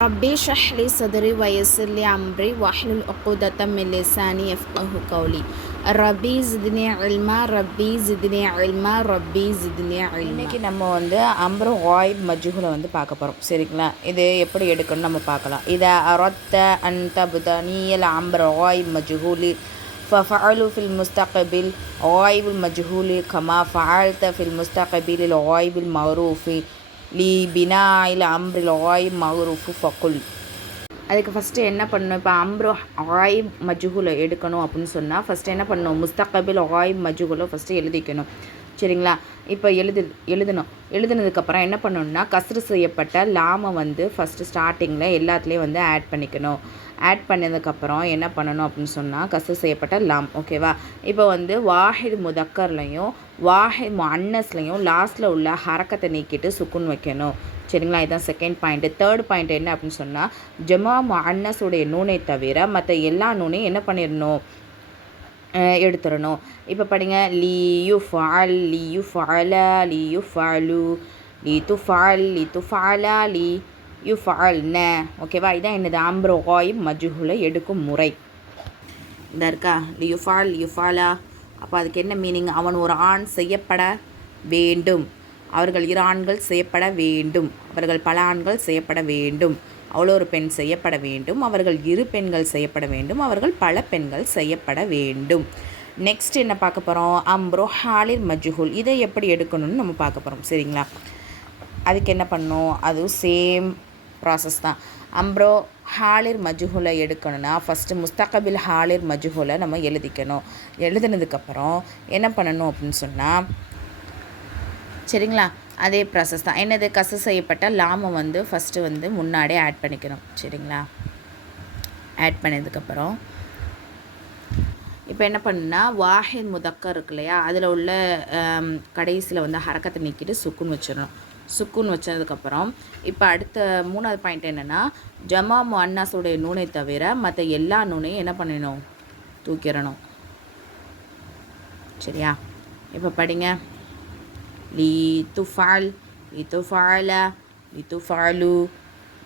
ربي اشرح لي صدري ويسر لي أمري واحلل عقدة من لساني يفقهوا قولي ربي زدني علما ربي زدني علما ربي زدني علما. இன்றைக்கி நம்ம அம்ரு காயிப் மஜ்ஹூலை பார்க்க போகிறோம். சரிங்களா, இது எப்படி எடுக்கணும்னு நம்ம பார்க்கலாம். இதை அரத்த அந்த புதனியல் அம்ரு காயிப் மஜ்ஹூலி ففعلوا في المستقبل غائب المجهول كما فعلت في المستقبل الغائب المعروف லி பினா இல்லை அம்ரில் ஆயிப் மஹ்ரூஃபு ஃபக்குல். அதுக்கு ஃபஸ்ட்டு என்ன பண்ணணும், இப்போ அம்ரு ஆயிப் மஜ்ஹூலை எடுக்கணும் அப்படின்னு சொன்னால் ஃபஸ்ட்டு என்ன பண்ணணும், முஸ்தகபில் ஆயிப் மஜ்ஹூலை ஃபஸ்ட்டு எழுதிக்கணும். சரிங்களா, இப்போ எழுதுனதுக்கப்புறம் என்ன பண்ணணும்னா கஸ்ரு செய்யப்பட்ட லாமை ஃபஸ்ட்டு ஸ்டார்டிங்கில் எல்லாத்துலேயும் ஆட் பண்ணிக்கணும். ஆட் பண்ணதுக்கப்புறம் என்ன பண்ணணும் அப்படின்னு சொன்னால் கஸ்ரு செய்யப்பட்ட லாம். ஓகேவா, இப்போ வாஹித் முதக்கர்லையும் வாஹித் முஅன்னஸ்லையும் லாஸ்ட்டில் உள்ள ஹரக்கத்தை நீக்கிட்டு சுக்குன் வைக்கணும். சரிங்களா, இதுதான் செகண்ட் பாயிண்ட்டு. தேர்ட் பாயிண்ட் என்ன அப்படின்னு சொன்னால் ஜமா முஅன்னஸுடைய நூனை தவிர மற்ற எல்லா நூனையும் என்ன பண்ணிடணும், எடுத்துடணும். இப்போ படிங்க, லி யு ஃபால் லி யு ஃபாலா லி யு ஃபாலு லி து ஃபால் லி து ஃபாலா லி யு ஃபால்ன. ஓகேவா, இதான் என்னது அம்ரு காயிப் மஜ்ஹூலை எடுக்கும் முறை. இந்த இருக்கா, லி யு ஃபால் லி யு ஃபாலா. அப்போ அதுக்கு என்ன மீனிங், அவன் ஒரு ஆண் செய்யப்பட வேண்டும், அவர்கள் இரு ஆண்கள் செய்யப்பட வேண்டும், அவர்கள் பல ஆண்கள் செய்யப்பட வேண்டும், அவ்வளோ ஒரு பெண் செய்யப்பட வேண்டும், அவர்கள் இரு பெண்கள் செய்யப்பட வேண்டும், அவர்கள் பல பெண்கள் செய்யப்பட வேண்டும். நெக்ஸ்ட் என்ன பார்க்க போகிறோம், அம்ரு ஹாலிர் மஜ்ஹூல். இதை எப்படி எடுக்கணும்னு நம்ம பார்க்க போகிறோம். சரிங்களா, அதுக்கு என்ன பண்ணணும், அதுவும் சேம் ப்ராசஸ் தான். அம்ரு ஹாலிர் மஜ்ஹூலை எடுக்கணும்னா ஃபஸ்ட்டு முஸ்தகபில் ஹாலிர் மஜ்ஹூலை நம்ம எழுதிக்கணும். எழுதுனதுக்கப்புறம் என்ன பண்ணணும் அப்படின்னு சொன்னால், சரிங்களா, அதே ப்ராசஸ் தான். என்னது, கசு செய்யப்பட்ட லாமை ஃபஸ்ட்டு முன்னாடியே ஆட் பண்ணிக்கணும். சரிங்களா, ஆட் பண்ணதுக்கப்புறம் இப்போ என்ன பண்ணுன்னா வாஹித் முதக்கர் இருக்கு இல்லையா, அதில் உள்ள கடைசியில் ஹரக்கத்தை நீக்கிட்டு சுக்குன் வச்சிடணும். சுக்குன் வச்சதுக்கப்புறம் இப்போ அடுத்த மூணாவது பாயிண்ட் என்னென்னா ஜமா முஅன்னஸுடைய நூனை தவிர மற்ற எல்லா நூனையும் என்ன பண்ணணும், தூக்கிடணும். சரியா, இப்போ படிங்க, லி துஃபால் லி துஃபால லி துஃபாலு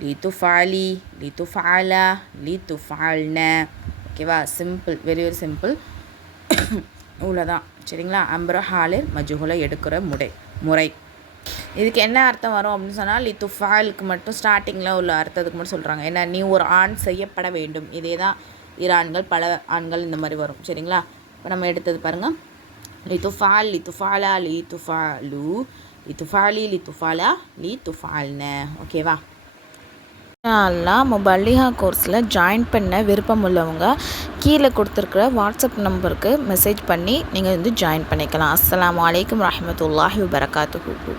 லி துஃபாலி லி துஃபாலா லி துஃபால்ன. ஓகேவா, சிம்பிள், வெரி வெரி சிம்பிள், இவ்வளோதான். சரிங்களா, அம்ரு ஹாலிர் மஜ்ஹூலை எடுக்கிற முறை. இதுக்கு என்ன அர்த்தம் வரும் அப்படின்னு சொன்னால், லி துஃபாலுக்கு மட்டும் ஸ்டார்டிங்கில் உள்ள அர்த்தத்துக்கு மட்டும் சொல்கிறாங்க. ஏன்னா நீ ஒரு ஆண் செய்யப்பட வேண்டும், இதே தான் இரு ஆண்கள் பல ஆண்கள் இந்த மாதிரி வரும். சரிங்களா, இப்போ நம்ம எடுத்தது பாருங்கள், லி துஃபால் லி துஃபாலா லி துஃபாலு லி துஃபாலி லி துஃபாலா லி துஃபால்ன. ஓகேவா, முபல்லிஹா கோர்ஸில் ஜாயின் பண்ண விருப்பம் உள்ளவங்க கீழே கொடுத்துருக்குற வாட்ஸ்அப் நம்பருக்கு மெசேஜ் பண்ணி நீங்கள் ஜாயின் பண்ணிக்கலாம். அஸ்ஸலாமு அலைக்கும் வரஹ்மத்துல்லாஹி வபரகாத்துஹு.